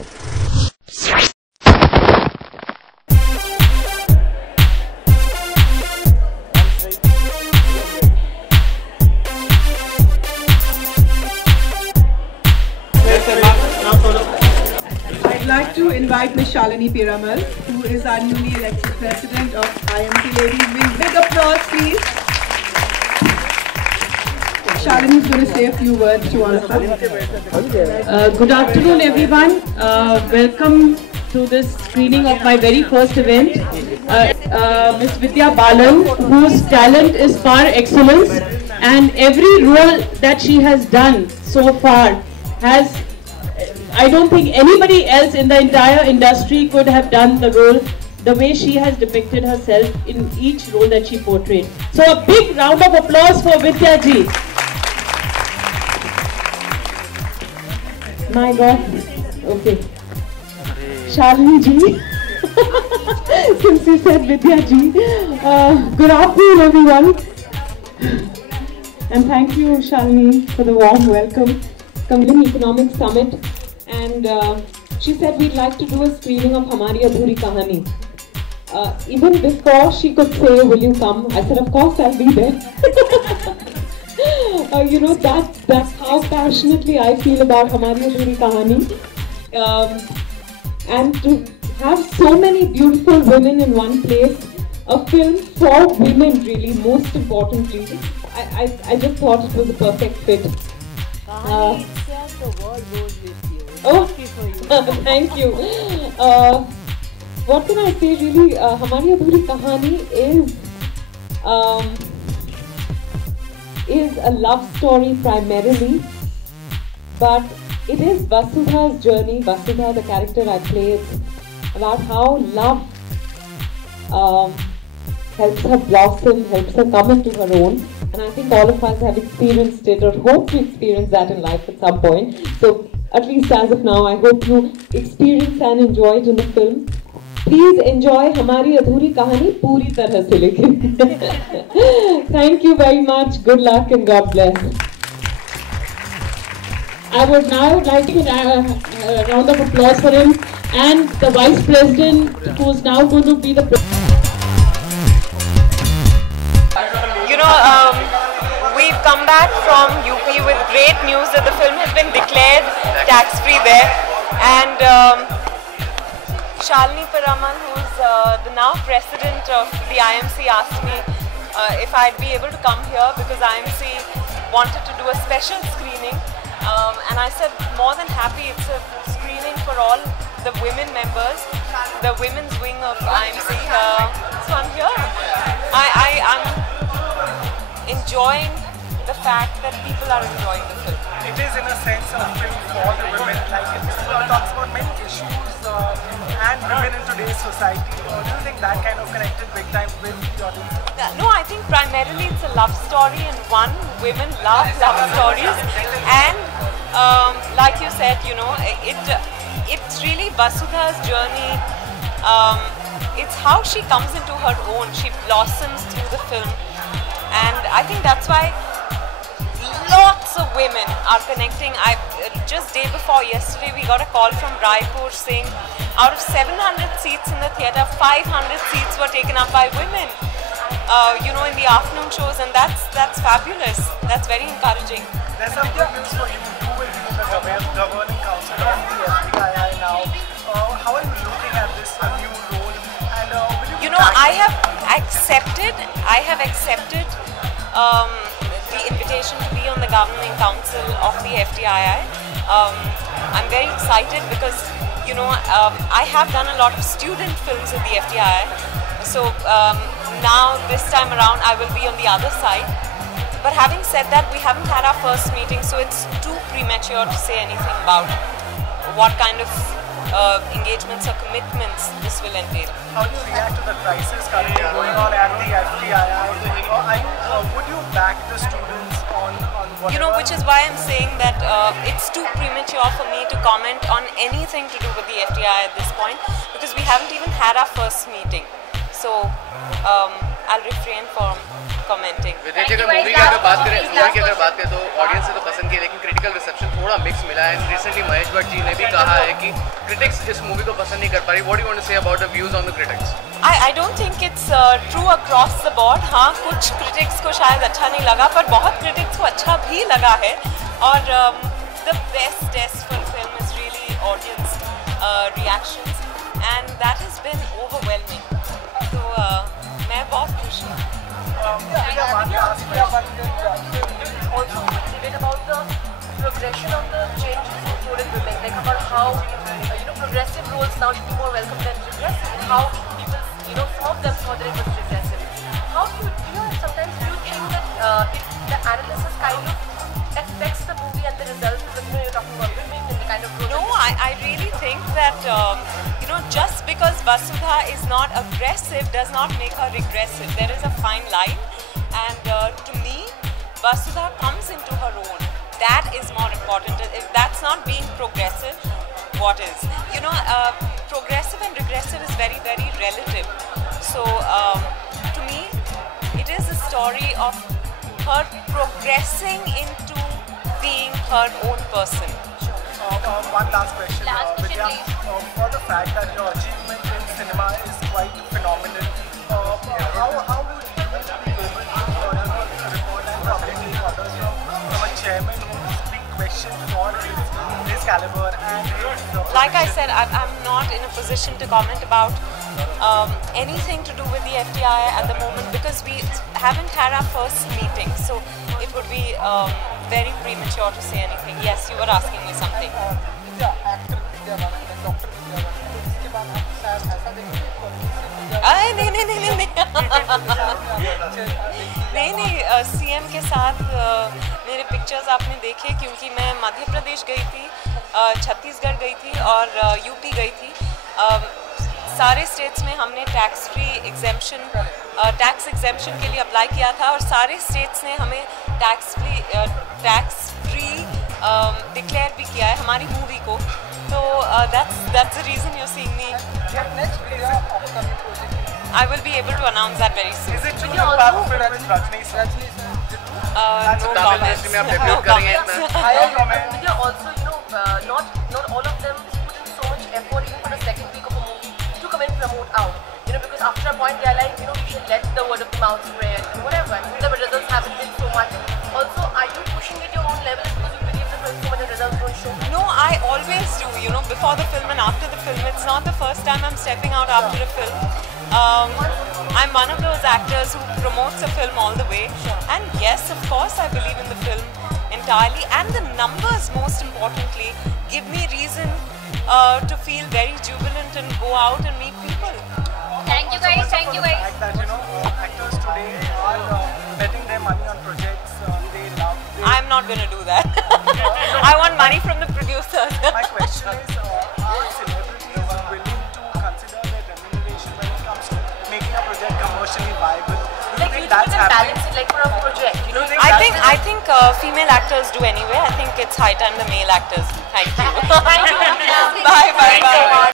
I'd like to invite Ms. Shalini Piramal, who is our newly elected president of IMC Ladies Wing. Big applause, please. Shalini is going to say a few words to all of us. Good afternoon, everyone. Welcome to this screening of my very first event. Ms. Vidya Balan, whose talent is par excellence, and every role that she has done so far has, I don't think anybody else in the entire industry could have done the role the way she has depicted herself in each role that she portrayed. So a big round of applause for Vidya ji. My God. Okay. Shalini ji. Since you said Vidya ji. Good afternoon, everyone. And thank you, Shalini, for the warm welcome. Kamlin Economic Summit. And she said we'd like to do a screening of Hamari Adhuri Kahani. Even before she could say, will you come? I said, of course I'll be there. You know, that's how passionately I feel about Hamari Adhuri Kahani. And to have so many beautiful women in one place, a film for women really, most importantly, I just thought it was a perfect fit. Kahani itself, the world goes with you. Oh, thank you. What can I say really, Hamari Adhuri Kahani is a love story primarily, but it is Vasudha's journey. Vasudha, the character I play, it's about how love helps her blossom, helps her come into her own. And I think all of us have experienced it or hope to experience that in life at some point. So at least as of now, I hope you experience and enjoy it in the film. Please enjoy Hamari Adhuri Kahani puri tarah se lekin. Thank you very much. Good luck and God bless. I would now like to a round of applause for him and the Vice President, who is now going to be the We've come back from UP with great news that the film has been declared tax-free there, and Shalini Piramal, who's the now president of the IMC, asked me if I'd be able to come here because IMC wanted to do a special screening, and I said more than happy. It's a screening for all the women members, the women's wing of IMC, so I'm here. I'm enjoying the fact that people are enjoying the film. It is in a sense a film for the women, like it talks about many issues and women in today's society. Do you think that kind of connected big time with the audience? No, I think primarily it's a love story, and women love love stories, and like you said, you know, it's really Vasudha's journey. It's how she comes into her own, she blossoms through the film. And I think that's why lots of women are connecting. Just day before yesterday, we got a call from Raipur saying out of 700 seats in the theatre, 500 seats were taken up by women. You know, in the afternoon shows, and that's fabulous. That's very encouraging. There's some good news for you. You will be in the governing council of the FTII now. How are you looking at this new role? And will you know, I have accepted the invitation to be on the governing council of the FTII. I'm very excited because, you know, I have done a lot of student films at the FTII. So now this time around I will be on the other side. But having said that, we haven't had our first meeting, so it's too premature to say anything about what kind of engagements or commitments this will entail. How do you react to the crisis currently going on at the FTII? Would you back the students on whatever? You know, which is why I'm saying that it's too premature for me to comment on anything to do with the FTII at this point, because we haven't even had our first meeting. So I'll refrain from commenting. विद्या जी, अगर movie की अगर बात करें तो audience ने तो पसंद किया, लेकिन क्रिटिकल रिसेप्शन थोड़ा मिक्स मिला है। रिसेंटली महेश भट्ट जी ने भी कहा है कि क्रिटिक्स इस मूवी को पसंद नहीं कर पा रही। What do you want to say about the views on the critics? I don't think it's true across the board. हाँ, कुछ critics को शायद अच्छा नहीं लगा, पर बहुत critics को अच्छा भी लगा है। और the best test for film is really audience reactions, and that has been overwhelming. So मैं बहुत खुश हूँ। Also debate about the progression of the changes in role in women, like about how progressive roles now should be more welcome than regressive, and how people, some of them saw that it was regressive. How do you sometimes do you think that the analysis kind of affects the movie and the results? Because you're talking about women and the kind of role. No, I really think that just because Vasudha is not aggressive does not make her regressive. There is a fine line, and to me, Vasudha comes into her own. That is more important. If that's not being progressive, what is? Progressive and regressive is very, very relative. So to me, it is a story of her progressing into being her own person. One last question, Vidya. For the fact that your achievement in cinema is quite phenomenal, how would you be able to report and publicly others from a chairman who is being questioned for his caliber and his Like I said, I'm not in a position to comment about anything to do with the FTI at the moment, because we haven't had our first meeting, so it would be very premature to say anything. Yes, you were asking me something. नहीं, CM के साथ मेरे pictures आपने देखे, क्योंकि मैं मध्य प्रदेश गई थी, छत्तीसगढ़ गई थी और यूपी गई थी। सारे स्टेट्स में हमने टैक्स एग्जेम्पशन के लिए अप्लाई किया था, और सारे स्टेट्स ने हमें टैक्स फ्री डिक्लेयर भी किया है हमारी मूवी को। तो that's the reason you're seeing me. I will be able to announce that very soon. Is it true you have a film with Rajni sir? No comments. No comments. Vidya, also, not all of them put in so much effort even for the second week of a movie to come and promote out. Because after a point they are like, we should let the word of the mouth spread and whatever. And the results haven't been so much. Also, are you pushing at your own level because you believe the film so much the results don't show? No, I always do. Before the film and after the film. It's not the first time I'm stepping out after a film. I'm one of those actors who promotes a film all the way, and yes, of course I believe in the film entirely, and the numbers, most importantly, give me reason to feel very jubilant and go out and meet people. Thank you guys, thank you guys. That actors today are betting their money on projects they love. I'm not going to do that. I want money from the producers. My question is, are celebrities willing to consider their remuneration when it comes to making a project commercially viable? Do you think that's happening? Balance it like for a project, I think female actors do anyway. I think it's high time the male actors. Thank you. Thank you. Bye.